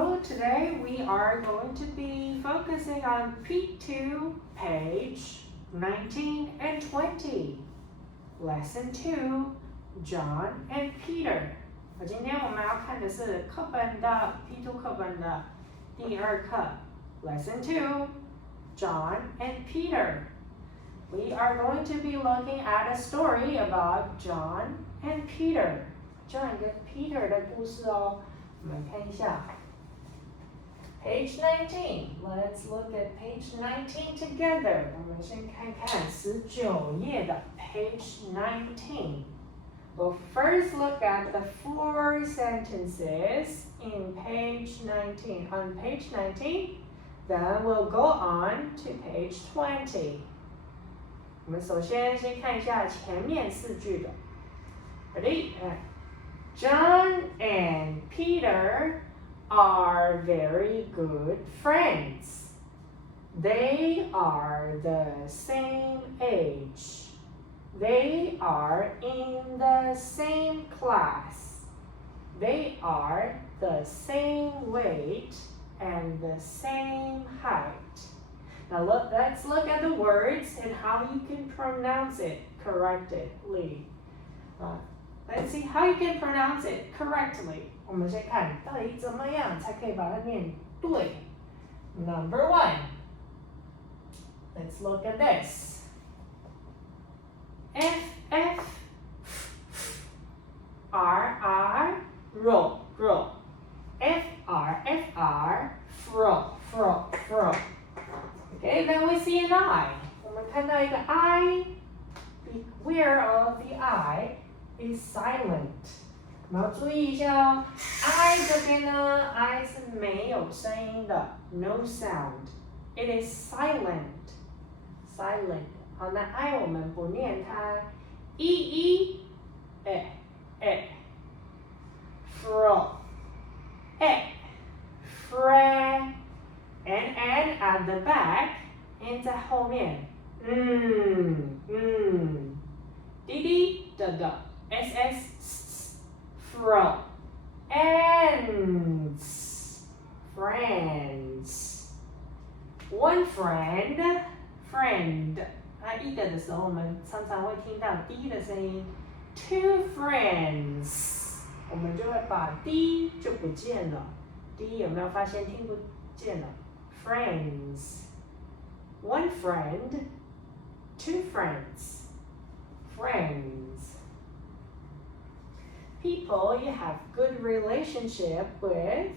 So today we are going to be focusing on P2, page 19 and 20. Lesson 2, John and Peter. 今天我们要看的是课本的 P2 课本的第二课 Lesson 2, John and Peter. We are going to be looking at a story about John and Peter. John 跟 Peter 的故事哦。我们看一下 Page 19. Let's look at page 19 together. 我们先看看19页的 page 19. We'll first look at the 4 sentences in page 19. On page 19, then we'll go on to page 20. 我们首先看一下前面4句的 Ready? John and Peter are very good friends. They are the same age. They are in the same class. They are the same weight and the same height. Now let's look at the words and how you can pronounce it correctly. Let's see how you can pronounce it correctly. 我们先看到底怎么样才可以把它念对。Number 1. Let's look at this. F F R R roll roll. F R F R fro fro fro. Okay, then we see an I. 我们看到一个 I. Beware of the I is silent. 我们要注意一下哦 I 这边呢 I 是没有声音的 no sound. It is silent. Silent. 好，那 I 我们不念它 fro fre and at the back and 在后面滴滴的 ss fro ends friends one friend 它一个的时候我们常常会听到 d 的声音 two friends 我们就会把 d 就不见了 d 有没有发现听不见了 friends one friend two friends friends people you have good relationship with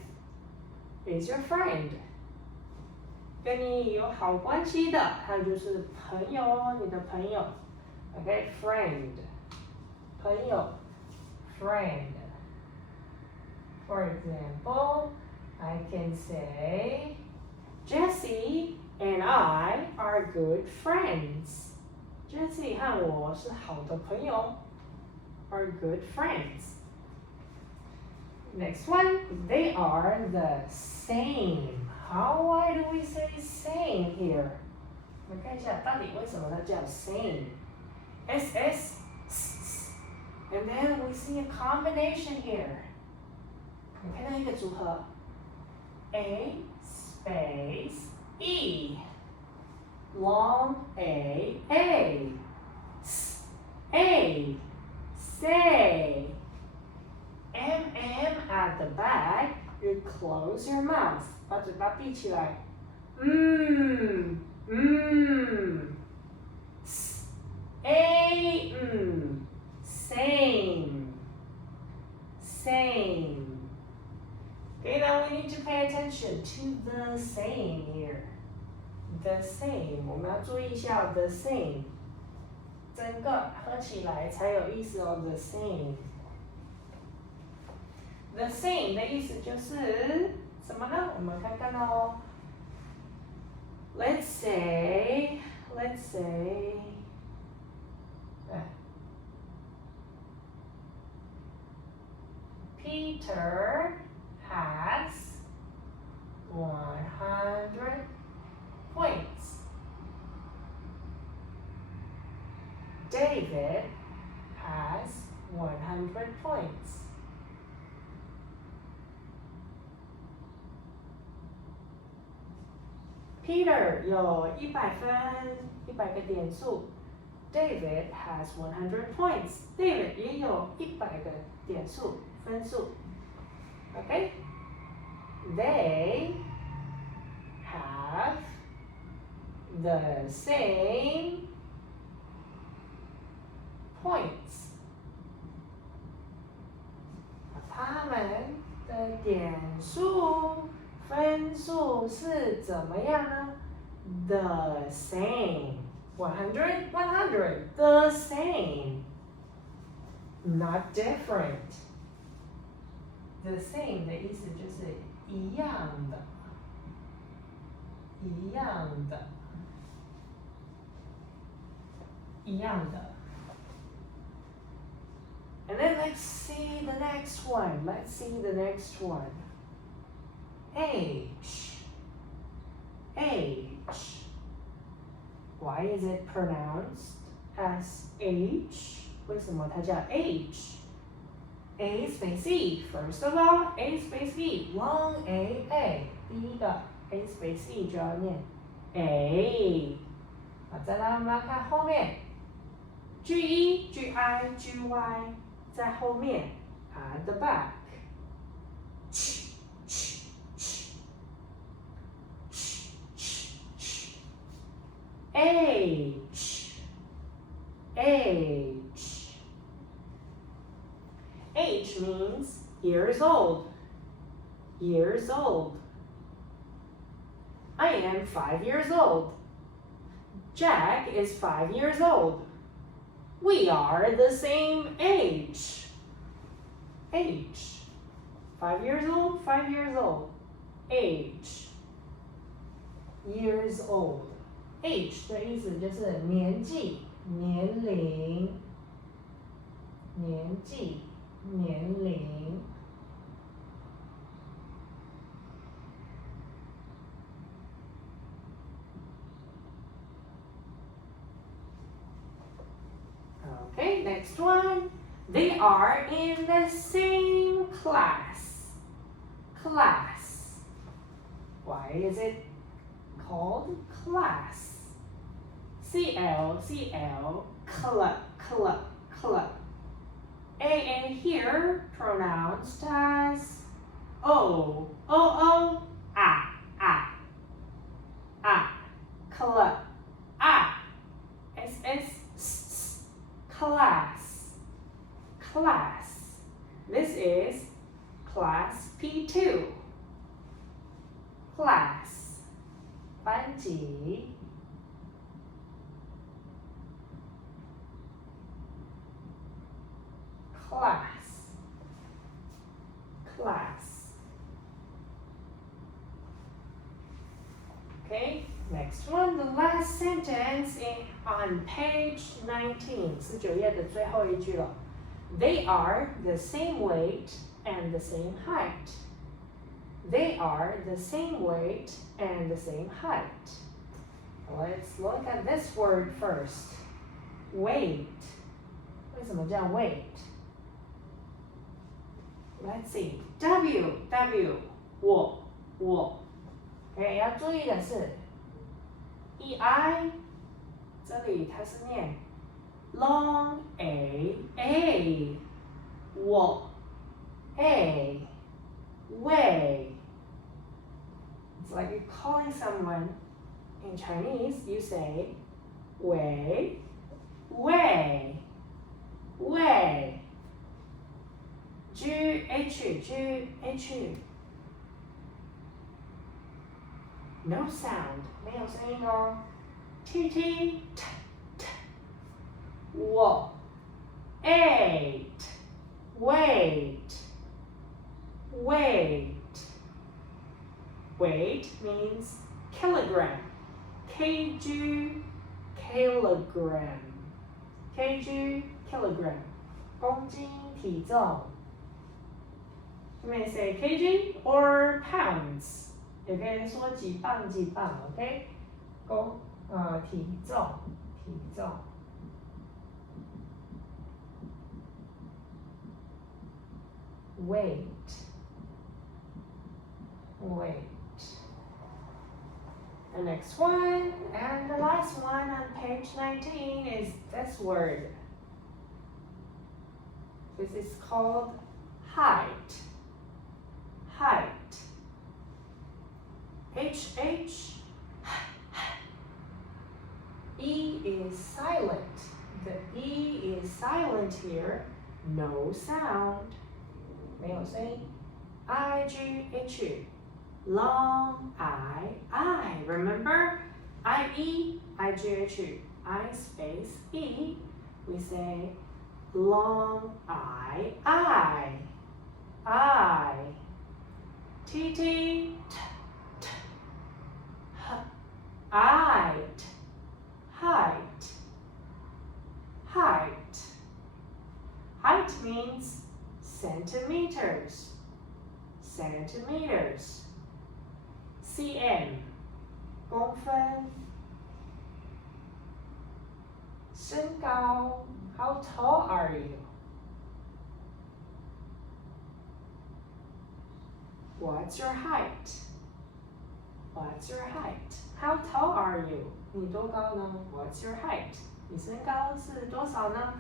is your friend 跟你有好关系的还有就是朋友哦你的朋友 OK friend 朋友 friend for example I can say Jessie and I are good friends Jessie 和我是好的朋友 are good friends. Next one, they are the same. Why do we say same here? 我们看一下到底为什么它叫 same. SS, and then we see a combination here. 你看到一个组合 A space E. Long A S A say MM at the back you close your mouth 把嘴巴闭起来A same Okay, now we need to pay attention to the same here the same 我们要注意一下 the same 整个合起来才有意思哦 the same The same 的意思就是什么呢？我们看看哦。Let's say Peter has 100 points. David has 100 points. Peter 有100分，100个点数。David has 100 points. David 也有100个点数分数。Okay? They have the same points. 他们的点数分数是怎么样呢 ？The same. 100, 100. The same. Not different. The same 的意思就是一样的，一样的，一样的。And then let's see the next one. Let's see the next one. Age. Age. Why is it pronounced as H? 为什么它叫 H? A space E. First of all, A space E. Long A A. 第一个 A space E 就要念 A。再来我们来看后面 G E G I G Y 在后面 at the back. Age. Age. Age means years old. Years old. I am 5 years old. Jack is 5 years old. We are the same age. Age. 5 years old, 5 years old. Age. Years old. Age 的意思就是年纪、年龄、年纪、年龄。Okay, next one. They are in the same class. Class. Why is it called class? CL, club, club, club. AA here pronounced as O, O, club, S, class, class. This is class P2. Class, 班级。Class, class. Okay, next one, the last sentence on page 19, 19页的最后一句了。They are the same weight and the same height. They are the same weight and the same height. Let's look at this word first. Weight. 为什么叫 weight? Let's see. W, 我。Okay, 要注意的是 EI 这里它是念 long A 我 A weigh. It's like you're calling someone in Chinese, you say weigh. GH. No sound, 没有声音哦。TT, what? 8, weight. Weight means kilogram. kg, kilogram. kg, kilogram. 公斤体重。You may say kg or pounds. 也可以说几磅，OK？ 体重。weight. The next one and the last one on page 19 is this word. This is called height. Height. H. E is silent. The E is silent here. No sound. 没有声音。IGH. Long I. Remember? IE, IGH. I space E. We say long I. TT. T. Height. Height means centimeters. cm 公分。身高 How tall are you? What's your height? How tall are you? 你多高呢 What's your height? 你身高是多少呢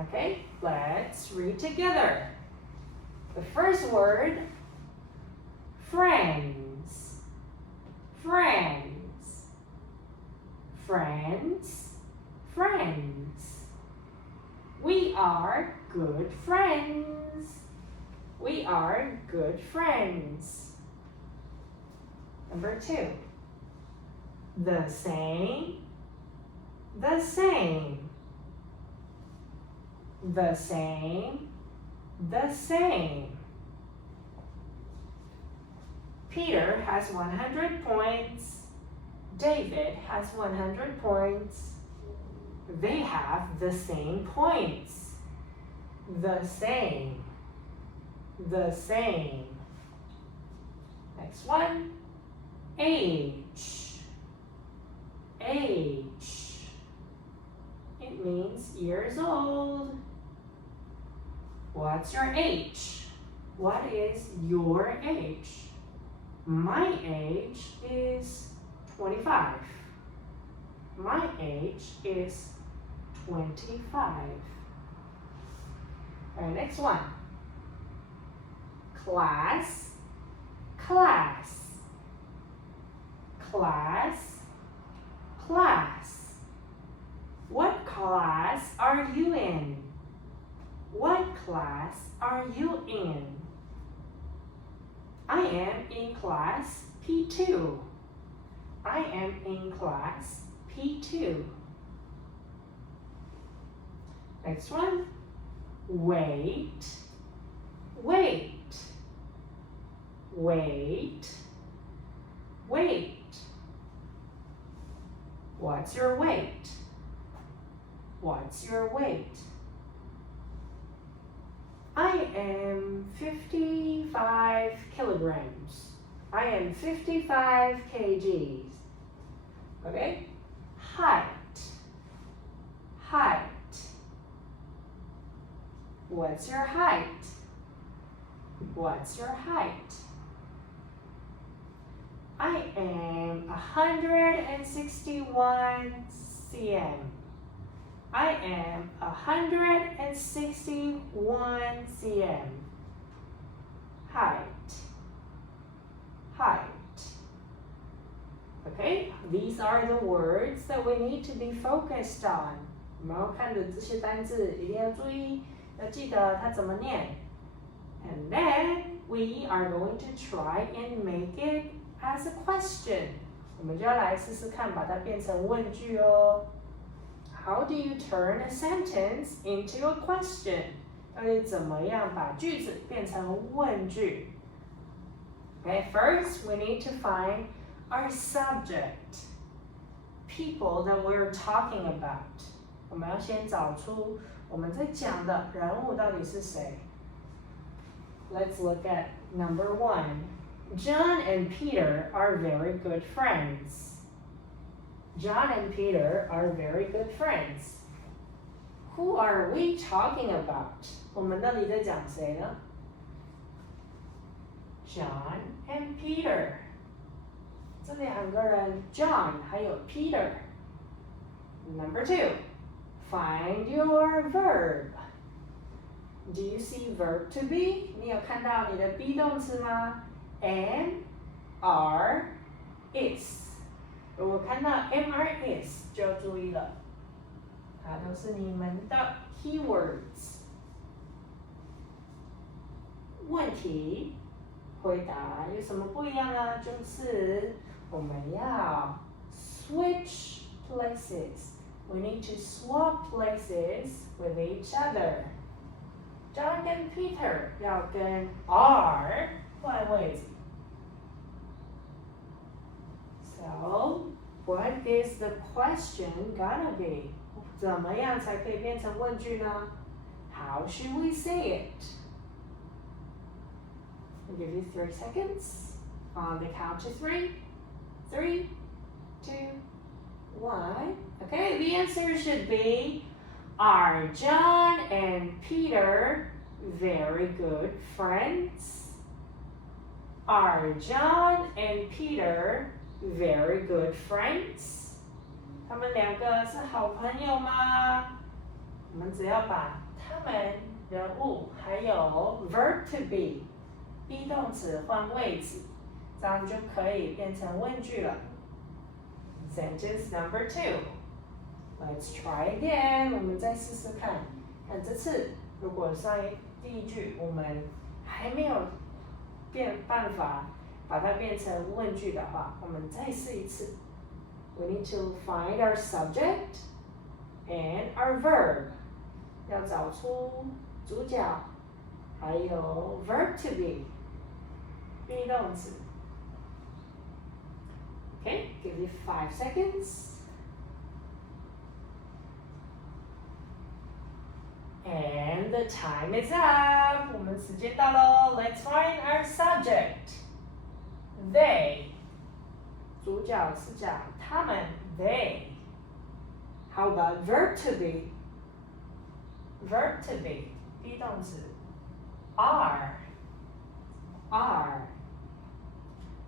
Okay, let's read together. The first word, friends. We are good friends. Number 2. The same. Peter has 100 points. David has 100 points. They have the same points. The same. Next one. Age. It means years old. What's your age? What is your age? My age is 25. My age is 25. Alright, next one. Class. What class are you in? I am in class P2. Next one. Weight. What's your weight? I am 55 kilograms. I am 55 kgs. Okay? Height. What's your height? I am 161 cm. I am 161 cm. Height. Okay, these are the words that we need to be focused on. 我们要看的这些单字一定要注意，要记得它怎么念。And then we are going to try and make it as a question. 我们就要来试试看，把它变成问句哦。How do you turn a sentence into a question? 到底怎么样把句子变成问句 Okay, first we need to find our subject, people that we're talking about. 我们要先找出我们在讲的人物到底是谁。Let's look at number 1. John and Peter are very good friends. John and Peter are very good friends. Who are we talking about? 我们到底在讲谁呢？ John and Peter. 这两个人 John 还有 Peter。Number 2, find your verb. Do you see verb to be? 你有看到你的 be 动词吗 ？am, are, is。如果看到 am, are, is 就要注意了，它都是你们的 keywords。问题回答有什么不一样呢？就是我们要 switch places. We need to swap places with each other. John 跟 Peter 要跟 are 换位置。So, what is the question gonna be? 怎么样才可以变成问句呢？ How should we say it? I'll give you 3 seconds. On the count to 3. 3, 2, 1. Okay, the answer should be, are John and Peter very good friends? Are John and Peter very good friends? 他们两个是好朋友吗？我们只要把他们人物还有 verb to be be 动词换位置，这样就可以变成问句了。Sentence number 2. Let's try again. 我们再试试看，看这次如果第一句我们还没有办法把它变成问句的话，我们再试一次。We need to find our subject and our verb. 要找出主角，还有 verb to be be 动词。Okay, give you 5 seconds. And the time is up. 我们时间到喽。Let's find our subject. They. 主角是讲他们 they. How about verb to be? Verb to be be 动词 are.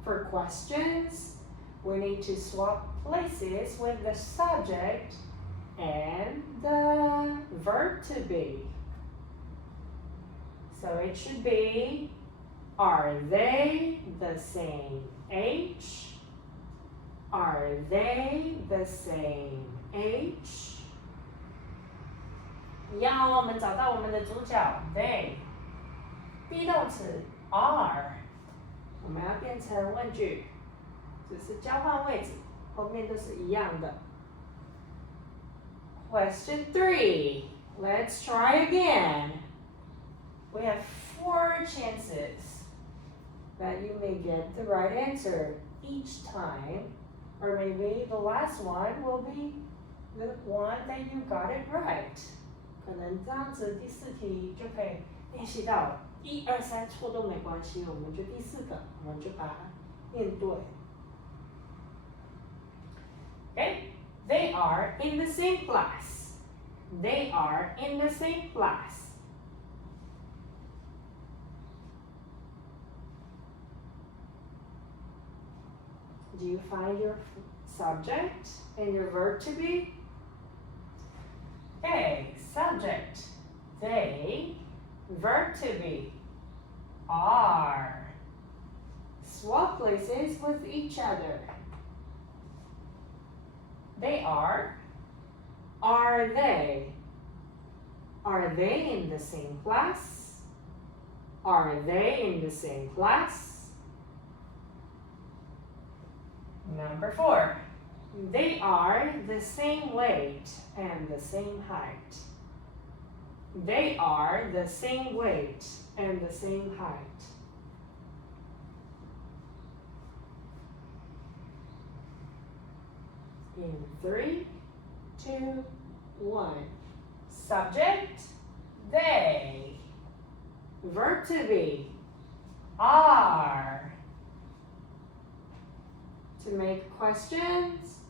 For questions, we need to swap places with the subject and the verb to be. So it should be, are they the same age? Are they the same age? 一样哦，我们找到我们的主角 they. be 动词 are. 我们要变成问句，只是交换位置，后面都是一样的。Question 3. Let's try again. We have 4 chances that you may get the right answer each time, or maybe the last one will be the one that you got it right. 可能这样子第4题就可以练习到了。1、2、3错都没关系，我们就第4个，我们就把它念对。Okay, they are in the same class. They are in the same class. Do you find your subject and your verb to be? Okay, subject, they, verb to be, are. Swap places with each other. They are they? Are they in the same class? Are they in the same class? Number 4. They are the same weight and the same height. They are the same weight and the same height. In 3, 2, 1. Subject, they. Verb to be, are. To make questions,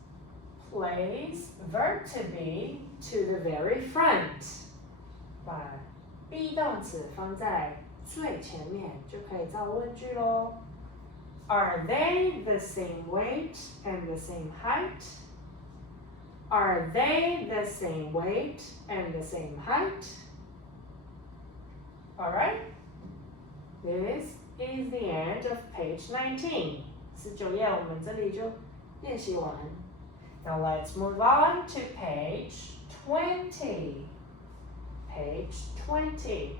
place verb to be to the very front. 把 be 动词放在最前面，就可以造问句咯。Are they the same weight and the same height? Are they the same weight and the same height? Alright, this is the end of page 19. 19页我们这里就练习完。Now let's move on to page 20. Page 20.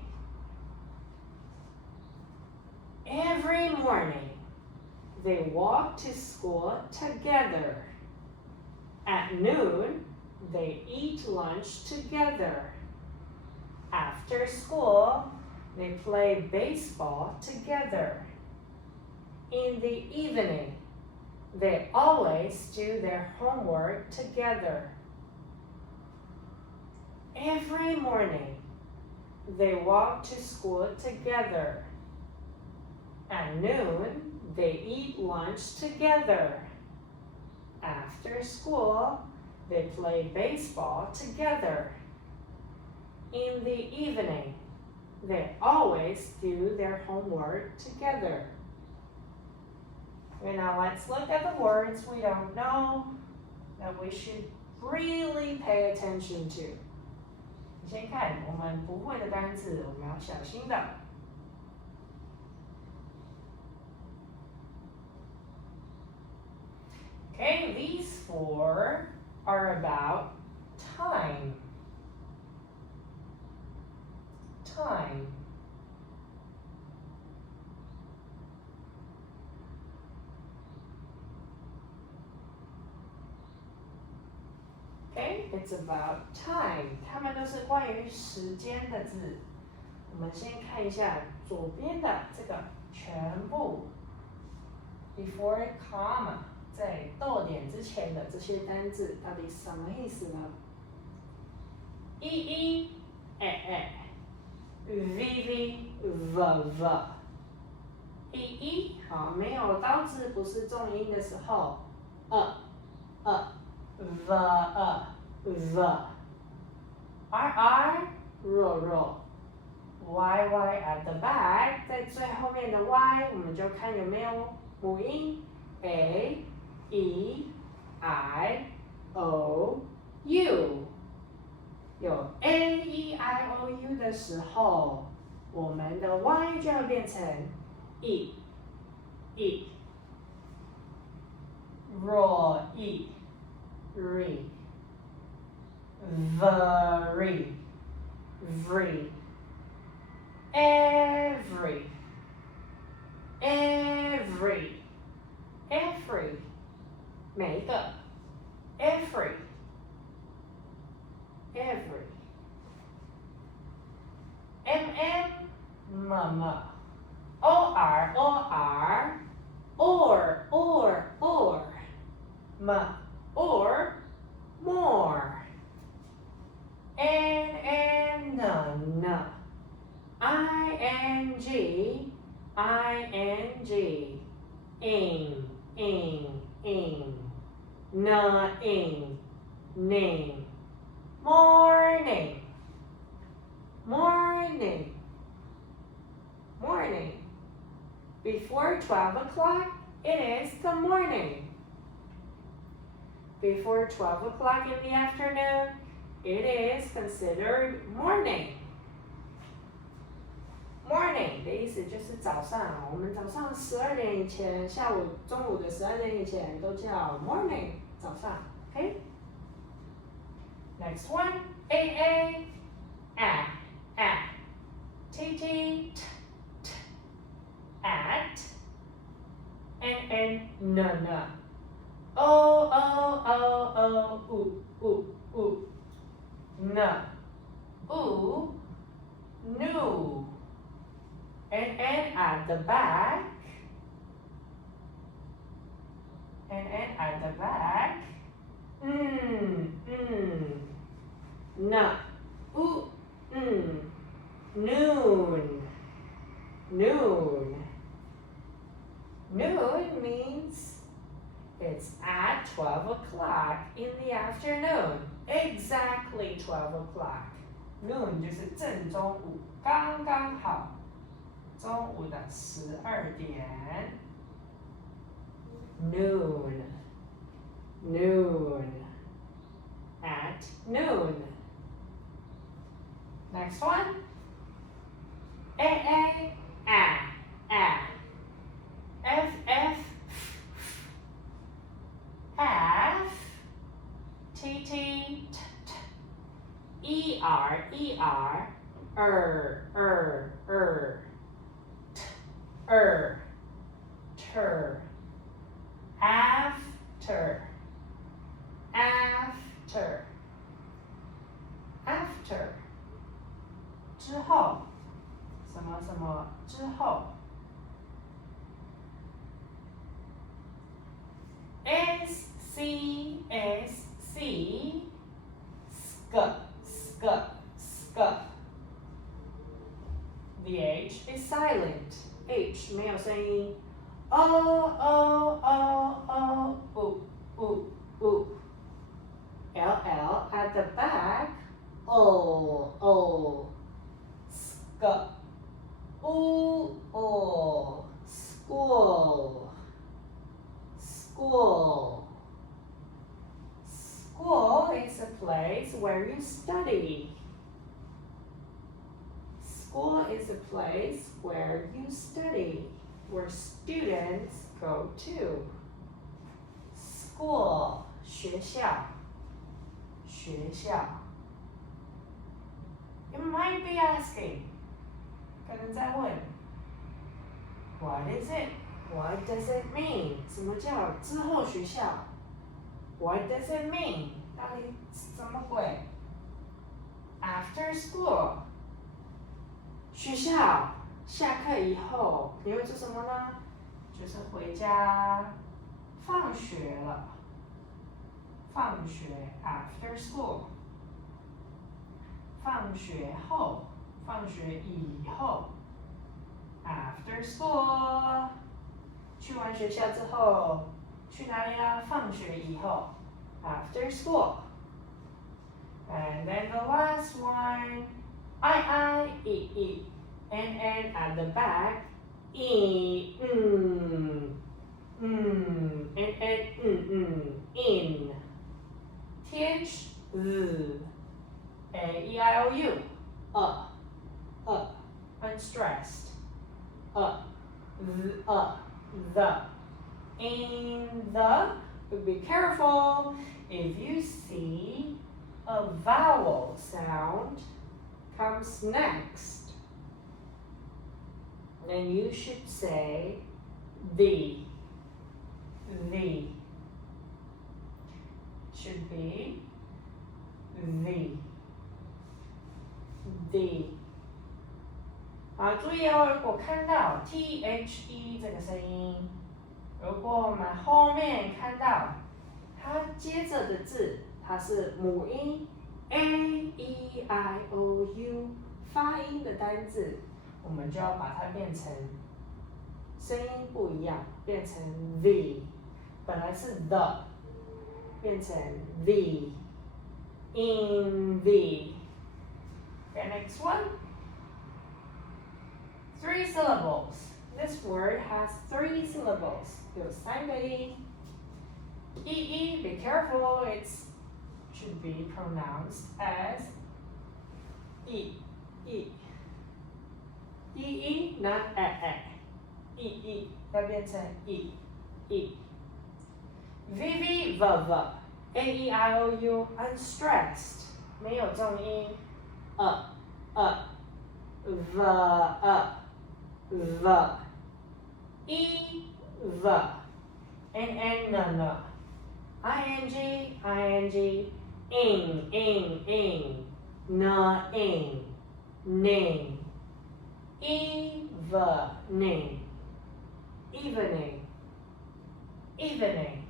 Every morning, they walk to school together. At noon, they eat lunch together. After school, they play baseball together. In the evening, they always do their homework together. Every morning, they walk to school together. At noon, they eat lunch together. After school, they play baseball together. In the evening, they always do their homework together. Okay, now let's look at the words we don't know that we should really pay attention to. 你先看我们不会的单字，我们要小心的。Okay, these four are about time. Time. Okay, it's about time. 它们都是关于时间的字。我们先看一下左边的这个全部 before comma 在逗点之前的这些单字到底什么意思呢？e v v e 好，没有刀字不是重音的时候v r 弱 y at the back 在最后面的 y 我们就看有没有母音 a e i o u 有 a e i o u 的时候，我们的 y 就要变成 e 弱 e re very every 每一个 every or more and none ing naing name morning before 12 o'clock it is the morning. Before 12 o'clock in the afternoon it is considered morning. Morning 的意思就是早上，我们早上12点以前，中午的12点以前都叫 morning 早上 ，OK？ Next one, a t t at n o new and at the back noon means it's at 12 o'clock in the afternoon. Exactly 12 o'clock. Noon 就是正中午，刚刚好，中午的12点。noon, noon, at noon. Next one, a, f, half, t, t, er, ter, after,之后，什么什么之后。sk. The H is silent. H 没有声音。LL at the back. Sk. School. School is a place where you study. School is a place where you study, where students go to. School, 学校. You might be asking, 可能在问, what is it? What does it mean? 什么叫之后学校? What does it mean? 到底什么鬼? After school. 学校下课以后你会做什么呢？就是回家放学了。放学 after school。放学后，放学以后 after school。去完学校之后去哪里啊？放学以后 after school。And then the last one, I, e, n at the back, e, n, in. Th, z, a, e, I, o, u, unstressed, the, in the. Be careful if you see a vowel sound comes next, then you should say the. Should be the. 好，注意哦，如果看到 the 这个声音，如果我们后面看到它接着的字，它是母音 a, e, i, o, u 发音的单字，我们就要把它变成声音不一样，变成 the， 本来是 the， 变成 the， in the。 Okay, next one. 3 syllables. This word has 3 syllables. 有3个音。E, be careful, it should be pronounced as E. E, not a. E, 要变成 E. V, A, E, I, O, U, unstressed. 没有重音。The. E, the. N, no. ing, in, na, in, ning, evening,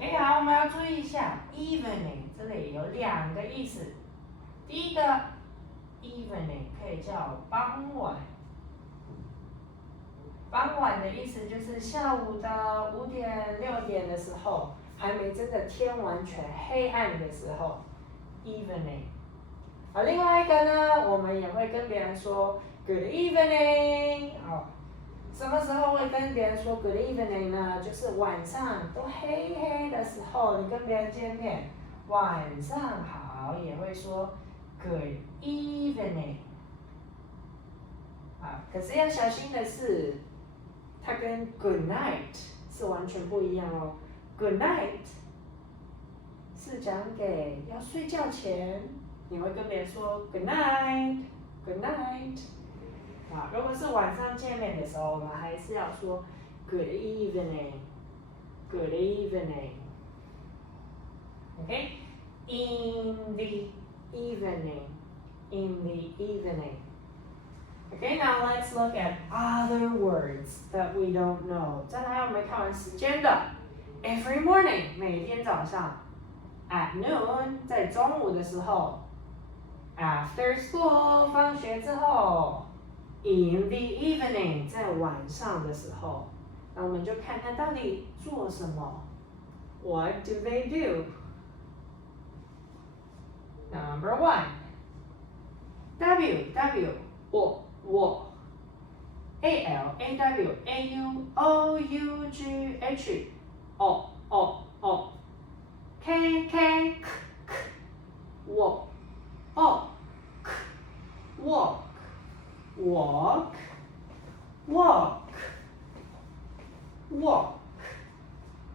OK， 好，我们要注意一下 evening 这里有2个意思。第一个 evening 可以叫傍晚。傍晚的意思就是下午的5点、6点的时候，还没真的天完全黑暗的时候 ，evening。另外一个呢，我们也会跟别人说 good evening，什么时候会跟别人说 Good evening 呢？就是晚上都黑黑的时候，你跟别人见面，晚上好也会说 Good evening。啊，可是要小心的是，它跟 Good night 是完全不一样哦。Good night 是讲给要睡觉前，你会跟别人说 Good night，Good night。啊，如果是晚上见面的时候，我们还是要说 Good evening，Good evening。Okay? In the evening，in the evening。Okay, now let's look at other words that we don't know. 再来，我们看完时间的 every morning， 每天早上 at noon， 在中午的时候 after school， 放学之后 in the evening， 在晚上的时候。那我们就看看到底做什么 What do they do? Number 1 W 我 A L A W A U O U G H O K K walk walk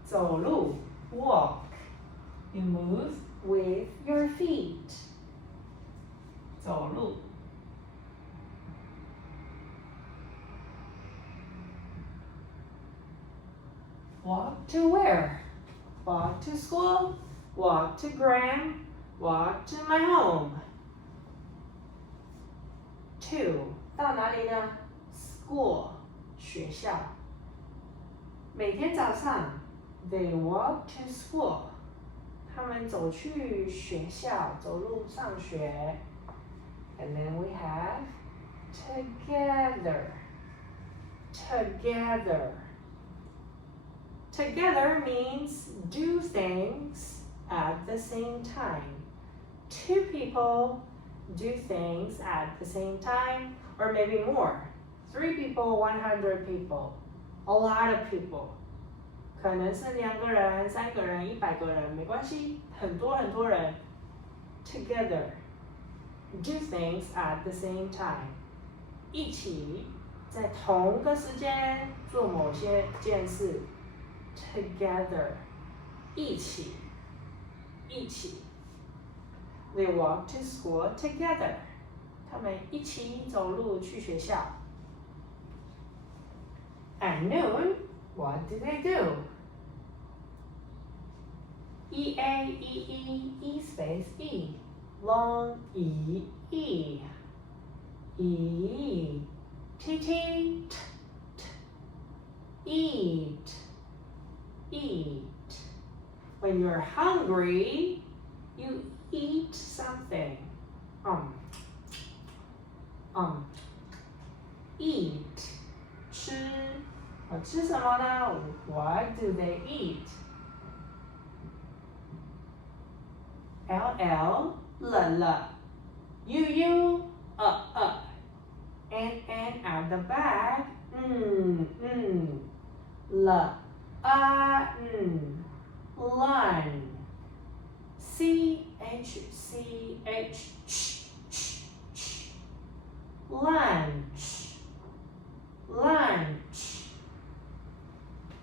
走路 walk you move with your feet 走路Walk to where? Walk to school, walk to Graham, walk to my home. 2. 到哪里呢 ？School 学校。每天早上 they walk to school 他们走去学校，走路上学。And then we have together means do things at the same time. 2 people do things at the same time, or maybe more. 3 people, 100 people, a lot of people. 可能是2个人、3个人、100个人，没关系，很多人。Together, do things at the same time. 一起在同个时间做某些件事。Together， 一起。They walk to school together， 他们一起走路去学校。At noon, what do they do? E space E, long E, T, T, eat. When you're hungry, you eat something. Eat 吃吃什么呢 What do they eat? L 冷了 U N at the back 了Lunch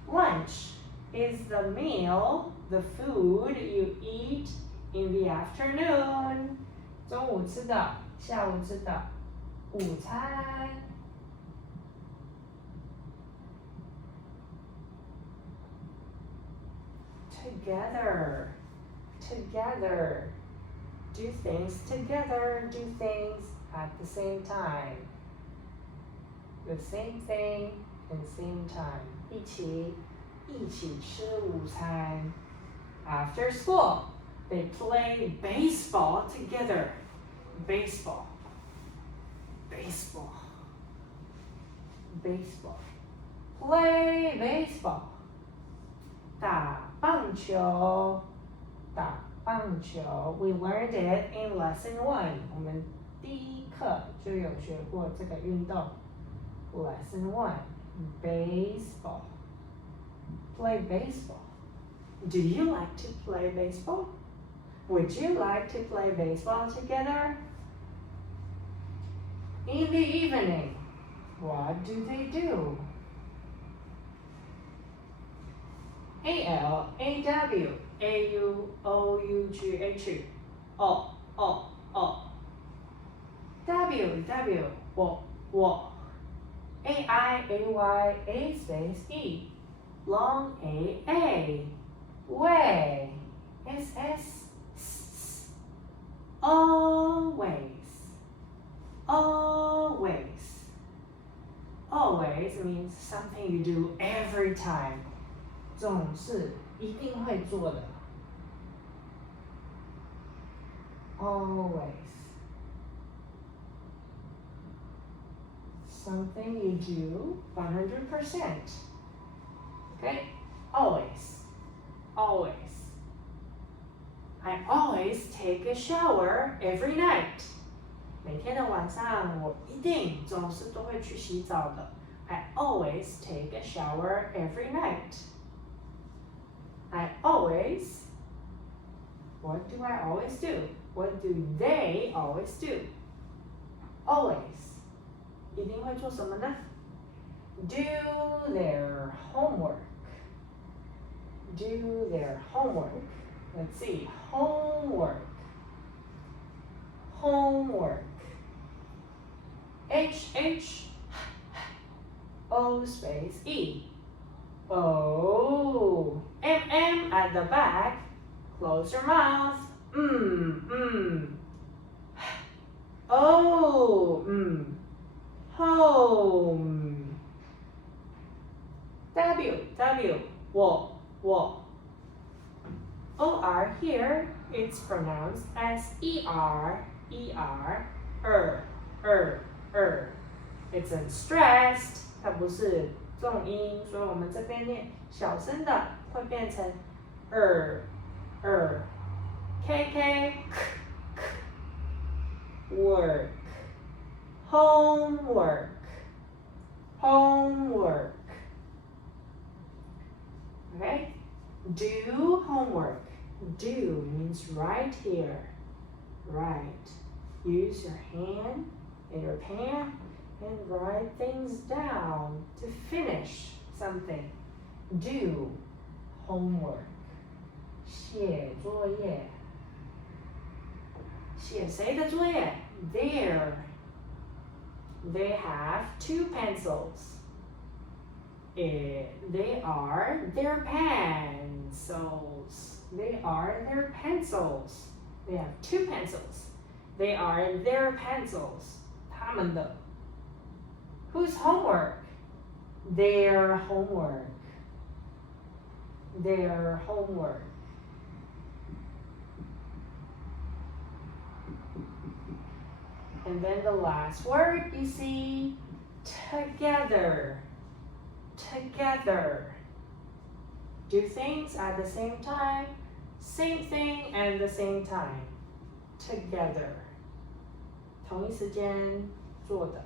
Lunch is the meal, the food you eat in the afternoon. 中午吃的，下午吃的，午餐。Together. Do things together, do things at the same time. The same thing and same time. 一起吃午餐。After school, they play baseball together. Baseball. Play baseball. 打棒球。We learned it in lesson 1. 我们第1课就有学过这个运动。Lesson 1. baseball. Play baseball. Do you like to play baseball? Would you like to play baseball together? In the evening, what do they do? ALAWAUOUGH WW 我 AIAY A space E long AA way SS always means something you do every time 总是一定会做的 always something you do 100%. Okay? Always. I always take a shower every night. 每天的晚上我一定总是都会去洗澡的 I always take a shower every night. I always What do I always do? What do they always do? Always 一定会做什么呢 Do their homework. Do their homework. Let's see. Homework. O space E. O. M at the back. Close your mouth. Home. W. 我 OR here, it's pronounced as ER. It's unstressed. 它不是重音，所以我们这边念小声的会变成KK work homework okay do homework do means right here right use your hand and your pen and write things down to finish something do homework 写作业写谁的作业 They have 2 pencils. They are their pencils. They are their pencils. They have 2 pencils. They are their pencils. 他们的 Whose homework? Their homework. And then the last word you see, together. Do things at the same time, same thing at the same time. Together. 同一时间做的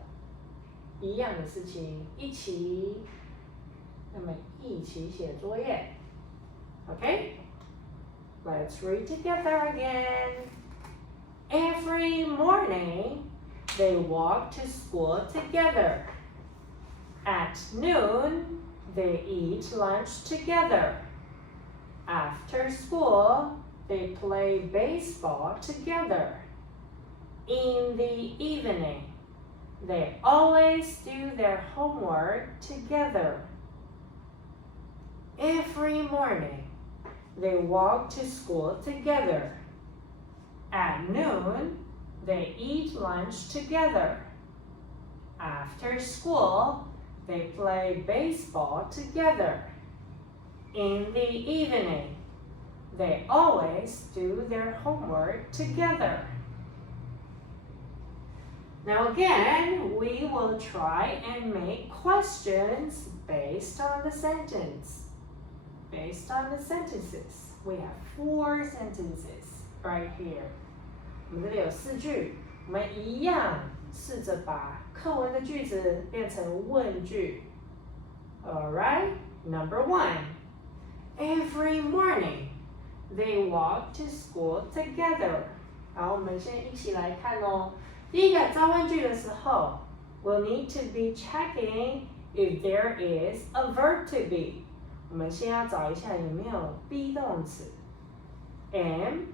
一样的事情，一起，那么一起写作业。Okay? Let's read together again. Every morning, they walk to school together. At noon, they eat lunch together. After school, they play baseball together. In the evening, they always do their homework together. Every morning, they walk to school together. At noon, they eat lunch together. After school, they play baseball together. In the evening, they always do their homework together. Now again, we will try and make questions based on the sentence. Based on the sentences. We have 4 sentences right here. 我们这里有4句，我们一样试着把课文的句子变成问句。Alright, number 1. Every morning, they walk to school together. 好，我们先一起来看哦。第一个造问句的时候 we'll need to be checking if there is a verb to be. 我们先要找一下有没有 be 动词 am,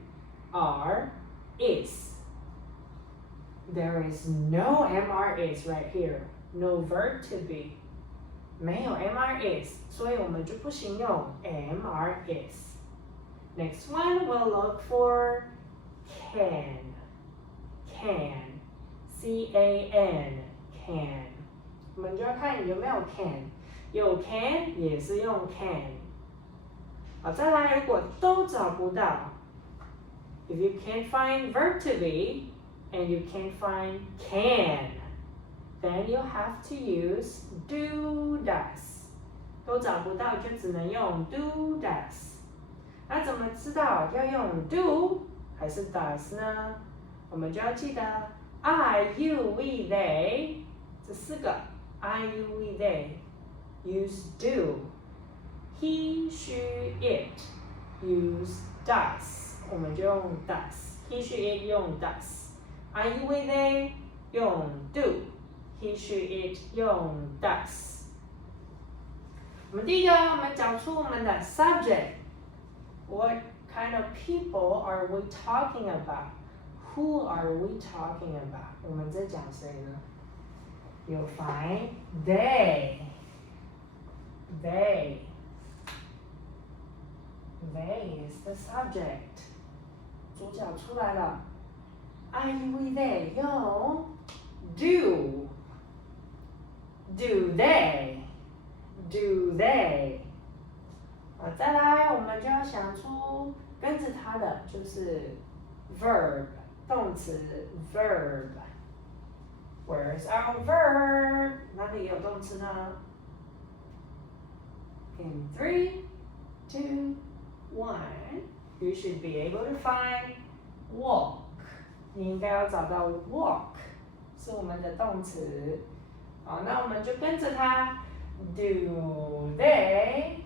are, is. There is no am, are, is right here. No verb to be. 没有 am, are, is. 所以我们就不行用 am, are, is. Next one, we'll look for can. Can. C-A-N. Can. 我们就要看有没有 can. 有 can 也是用 can. 好，再来，如果都找不到 if you can't find verb to be and you can't find can, then you have to use do, does. 都找不到就只能用 do, does. 那怎么知道要用 do 还是 does 呢？我们就要记得 I, you, we, they 这4个 I, you, we, they use do. He, she, it use does. 我们就用 does. He, she, it 用 does. I, you, we, they 用 do. He, she, it 用 does. 我们第一个，我们找出我们的 subject. What kind of people are we talking about? Who are we talking about? 我们在讲谁呢？ You'll find they. They is the subject. 主角出来了。I, we, they 用 do. Do they? Do they? 再来，我们就要想出跟着它的就是 verb 动词 verb. Where's our verb? 哪里有动词呢？In 3, 2, 1, you should be able to find walk. 你应该要找到 walk 是我们的动词。好，那我们就跟着它 Do they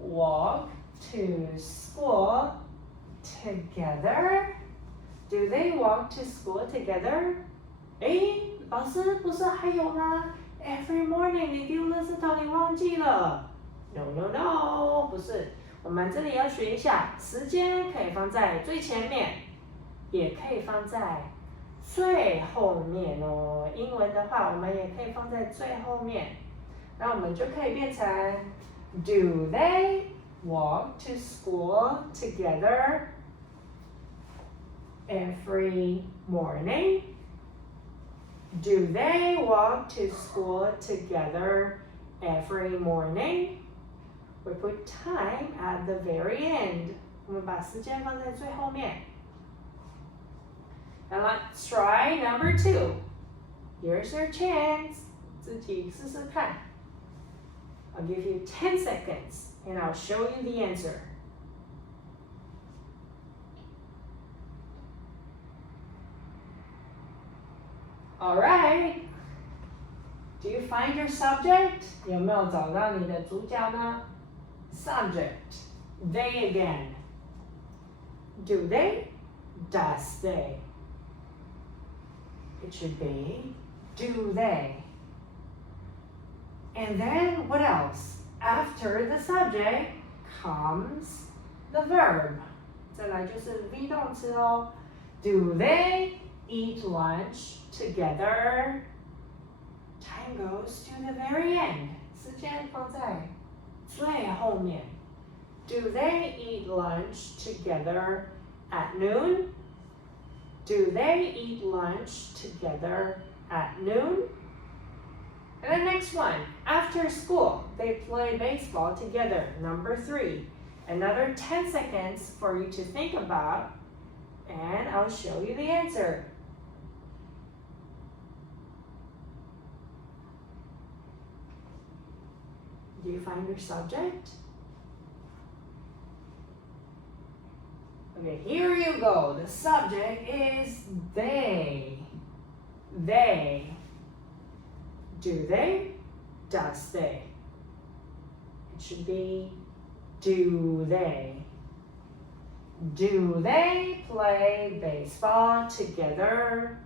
walk to school together? Do they walk to school together? 诶，老师不是还有吗 ？Every morning 你丢垃圾桶，你忘记了 ？No no no， 不是。我们这里要学一下，时间可以放在最前面，也可以放在最后面哦。英文的话，我们也可以放在最后面。那我们就可以变成 Do they walk to school together every morning? Do they walk to school together every morning? We put time at the very end. 我们把时间放在最后面。And let's try number 2. Here's your chance. 自己试试看。I'll give you 10 seconds and I'll show you the answer. Alright. Do you find your subject? 有没有找到你的主角呢？ Subject. They again. Do they? Does they? It should be do they. And then what else? After the subject comes the verb. 再来就是 be 动词哦。Do they eat lunch together? Time goes to the very end. 时间放在最后面。Do they eat lunch together at noon? Do they eat lunch together at noon? And the next one, after school, they play baseball together. Number 3, another 10 seconds for you to think about, and I'll show you the answer. Do you find your subject? Okay, here you go. The subject is they. They. Do they? Does they? should be do they? Do they play baseball together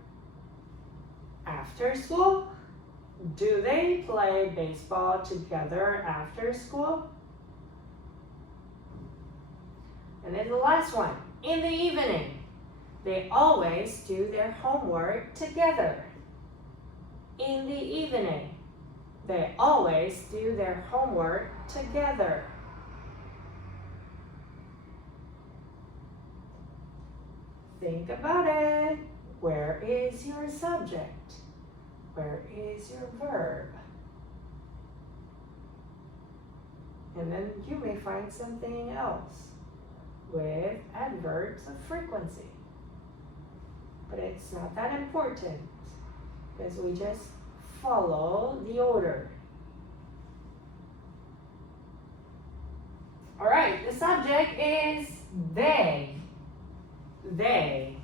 after school? Do they play baseball together after school? And then the last one, in the evening. They always do their homework together. In the evening. They always do their homework together. Think about it. Where is your subject? Where is your verb? And then you may find something else with adverbs of frequency. But it's not that important because we just follow the order. All right, the subject is they. They.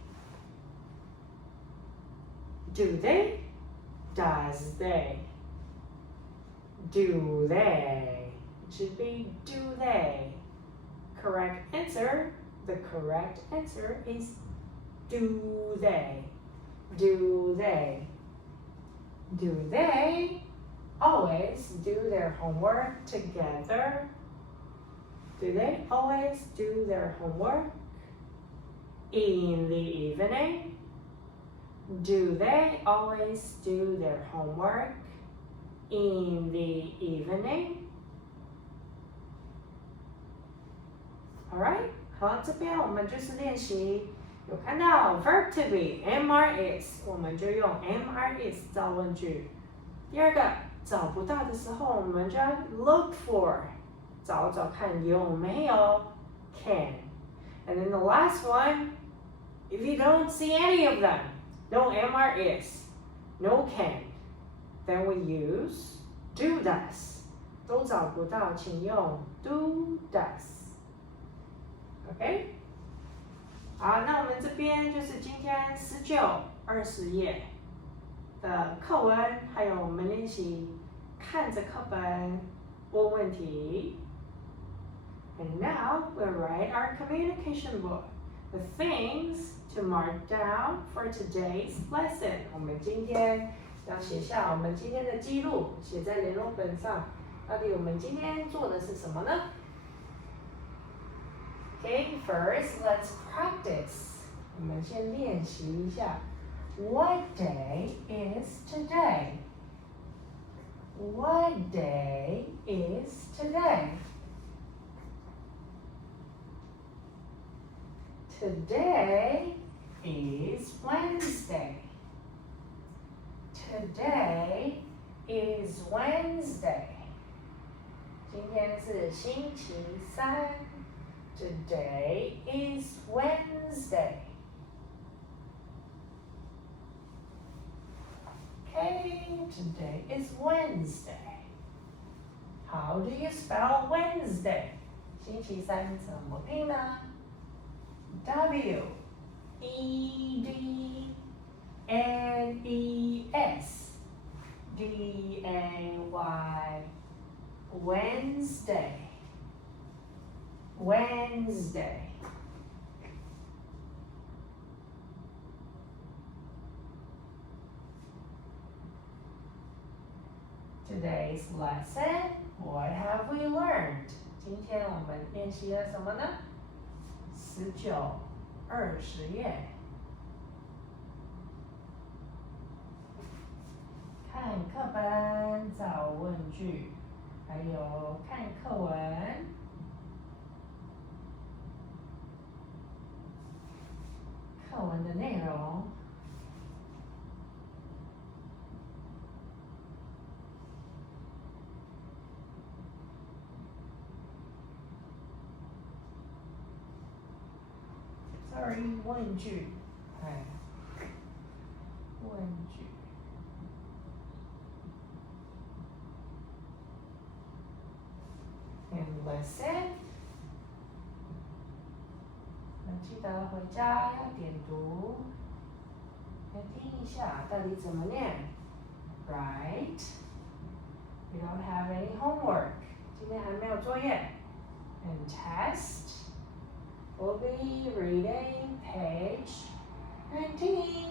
Do they? Does they? Do they? It should be do they. Correct answer. The correct answer is do they. Do they? Do they always do their homework together? Do they always do their homework in the evening? Do they always do their homework in the evening? Alright, 好，这边我们就是练习，有看到 verb to be MRS， 我们就用 MRS 造问句。第二个，找不到的时候，我们就要 look for， 找找看有没有 can。And then the last one, if you don't see any of them, no MRS, no can, then we use do does. 都找不到，请用 do does。OK？ 好，那我们这边就是今天19、20页的课文，还有我们练习看着课本问问题。And now we'll write our communication book. The things to mark down for today's lesson. 我们今天要写下我们今天的记录，写在联络本上。到底我们今天做的是什么呢？ Okay, first let's practice. 我们先练习一下。What day is today? What day is today? Today is Wednesday. Today is Wednesday. 今天是星期三。Today is Wednesday. Okay, today is Wednesday. How do you spell Wednesday? 星期三怎么拼呢？ W-E-D-N-E-S D-A-Y Wednesday. Wednesday. Today's lesson, what have we learned? 今天我们练习了什么呢？19、20页。看课本，造问句，还有看课文。课文的内容。Sorry， 问句，问句。And listen。记得回家要点读，要听一下到底怎么念。Right? You don't have any homework. 今天还没有有作业。And test will be reading page 19.